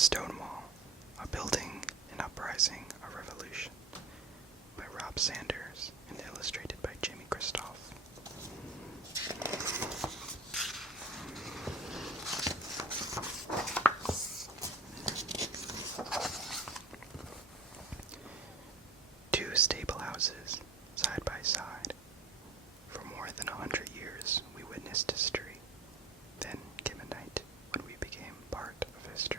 Stonewall, A Building, an Uprising, a Revolution, by Rob Sanders and illustrated by Jamie Kristoff. Two stable houses, side by side. For more than 100 years, we witnessed history. Then came a night when we became part of history.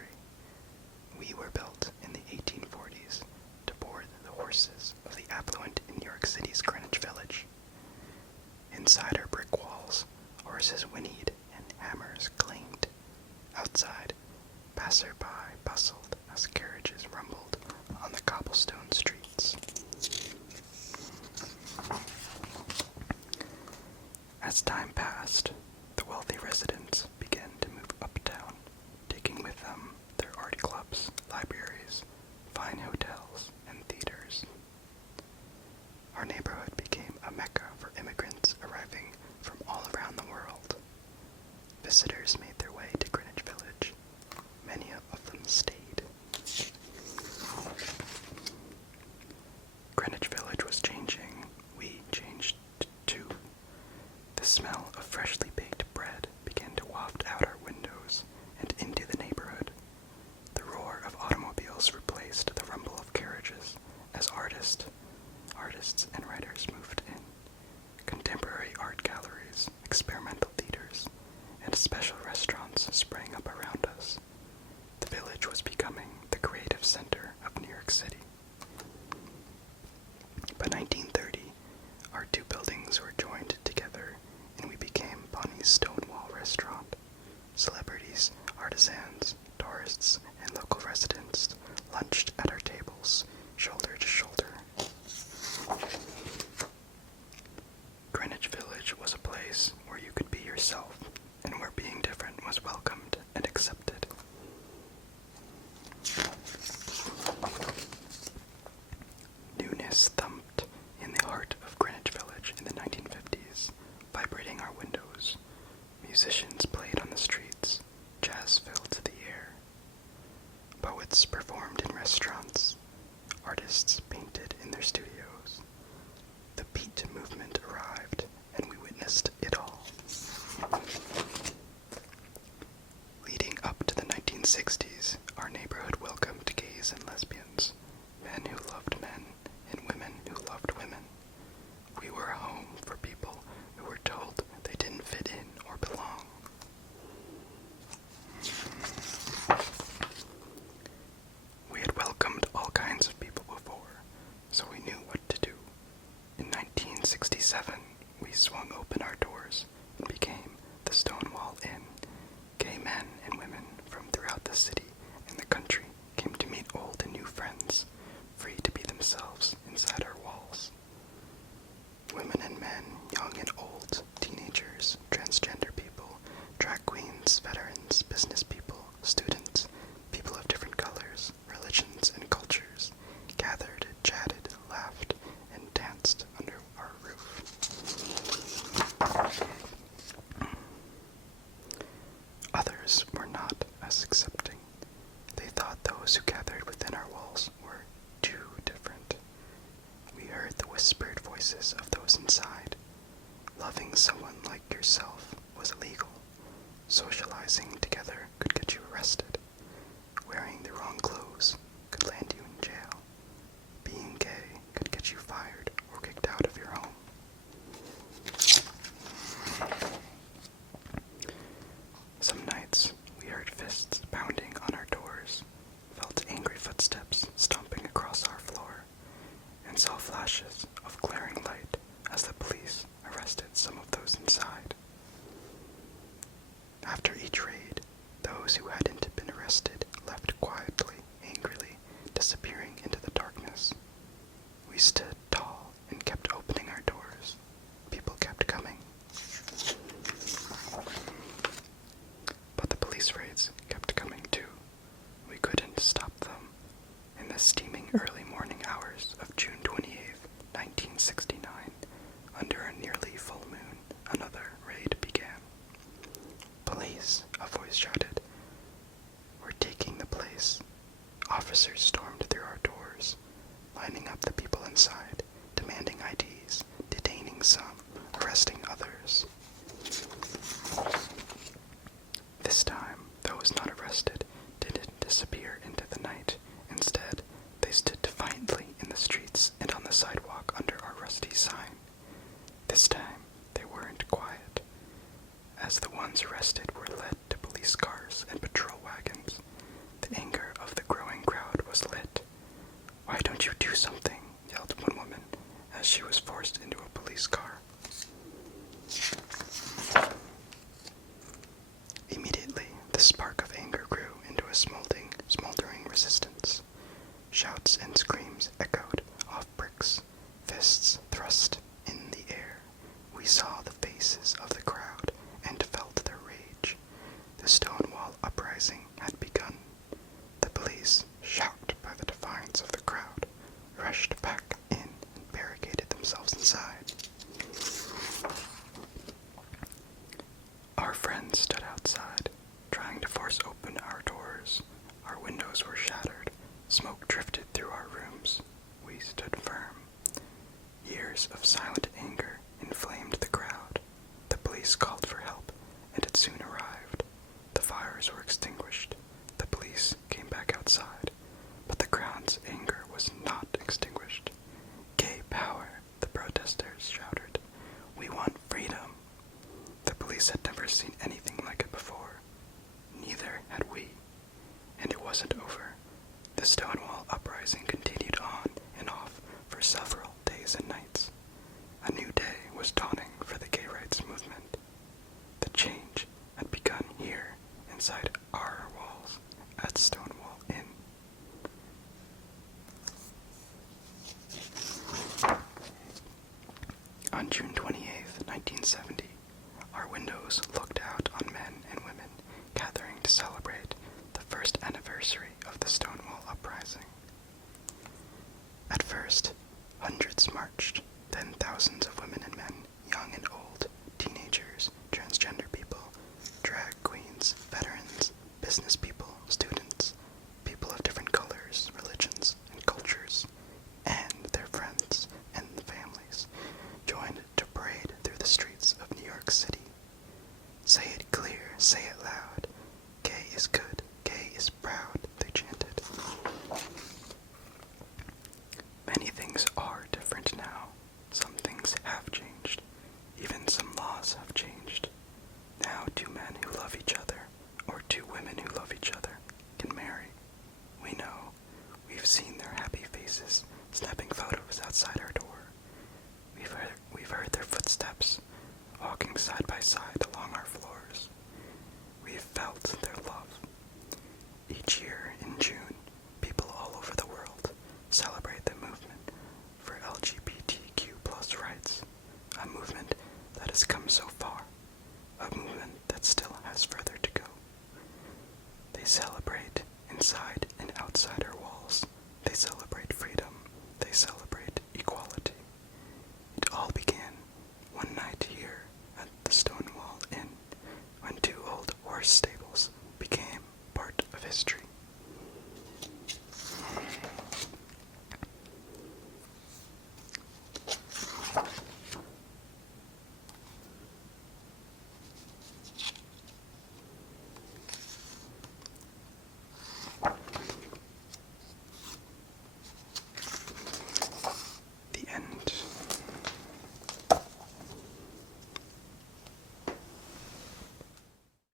We were built in the 1840s to board the horses of the affluent in New York City's Greenwich Village. Inside our brick walls, horses whinnied and hammers clanged. Outside, passerby bustled as carriages rumbled on the cobblestone streets. As time passed, the wealthy residents began to move uptown, taking with them their art clubs, libraries, fine hotels, and theaters. Our neighborhood became a mecca for immigrants arriving from all around the world. Visitors made their way to Greenwich Village. Many of them stayed. Greenwich Village was changing. We changed too. The smell of freshly baked bread began to waft out our windows and into the neighborhood. The roar of automobiles replaced the rumble of carriages as artists and writers moved in. Contemporary art galleries, experimental theaters, and special restaurants sprang up around us. The village was becoming the creative center of New York City. By 1930, our two buildings were joined together and we became Bonnie's Stonewall restaurant. Celebrities, artisans, tourists, and local residents lunched at our tables, shoulder to shoulder. Greenwich Village was a place where you could be yourself and where being different was welcomed and accepted. Newness thumped in the heart of Greenwich Village in the 1950s, vibrating our windows. Musicians played on the streets, jazz filled the air. Poets performed in restaurants, artists painted in their studios. The beat movement arrived, and we witnessed it all. Leading up to the 1960s, our neighborhood welcomed gays and lesbians, men who loved men, and women who loved women. We were a home for people who were told they didn't fit in or belong. We had welcomed all kinds of people before, so we knew what to do. In 1967, we swung open our doors and became the Stonewall Inn. Gay men and women from throughout the city and the country came to meet old and new friends, free to be themselves inside our walls. Women and men, young and old, teenagers, transgender people, drag queens, veterans, business people, students, people of different colors, religions, and cultures, gathered, chatted, laughed, and danced under our roof. Others were not as accepting. They thought those who gathered within our walls were too different. We heard the whispered voices of those inside. Loving someone like yourself was illegal. Socializing together could get you arrested. Wearing the wrong clothes could land you in jail. Being gay could get you fired or kicked out of your home. Some nights we heard fists pounding on our doors, felt angry footsteps stomping across our floor, and saw flashes of glaring light as the police arrested some of those inside. After each raid, those who hadn't been arrested left quietly, angrily, disappearing into the darkness. We stood tall and kept opening our doors. People kept coming. But the police raids kept coming too. We couldn't stop them. In the steaming early morning hours of June 28th, 1969, under a nearly full moon, another raid began. "Police," a voice shouted. "We're taking the place." police cars and patrol wagons. The anger of the growing crowd was lit. "Why don't you do something?" yelled one woman as she was forced into a police car. Immediately, the spark of anger grew into a smoldering resistance. Shouts and screams echoed off bricks, fists thrust in the air. We saw the faces of the crowd and felt their rage. The Stonewall uprising had begun. The police, shocked by the defiance of the crowd, rushed back in and barricaded themselves inside. Our friends stood outside, trying to force open our doors. Our windows were shattered. Smoke drifted through our rooms. We stood firm. Years of silent anger inflamed the crowd. The police called for help, and it soon arrived. The fires were extinguished. The police came back outside, but the crowd's anger was not extinguished. "Gay power," the protesters shouted. "We want freedom." The police had never seen anything like it before. Neither had we. And it wasn't over. The Stonewall uprising continued on and off for several days and nights. A new day was dawning for the gay rights movement. The change had begun here, inside our walls, at Stonewall Inn. On June 28th, 1970, our windows looked out on men and women gathering to celebrate the first anniversary of the Stonewall uprising. At first, hundreds marched, then thousands of women and men, young and old, teenagers, transgender people, drag queens, veterans, business people, students, people of different colors, religions, and cultures, and their friends and families, joined to parade through the streets of New York City. "Say it clear, say it loud. Gay is good, gay is proud," they chanted. Many things are different now. Some things have changed. Even some laws have changed. Now 2 men who love each other, or 2 women who love each other, can marry. We know. We've seen their happy faces, snapping photos outside our door. We've heard their footsteps, walking side by side along our floor.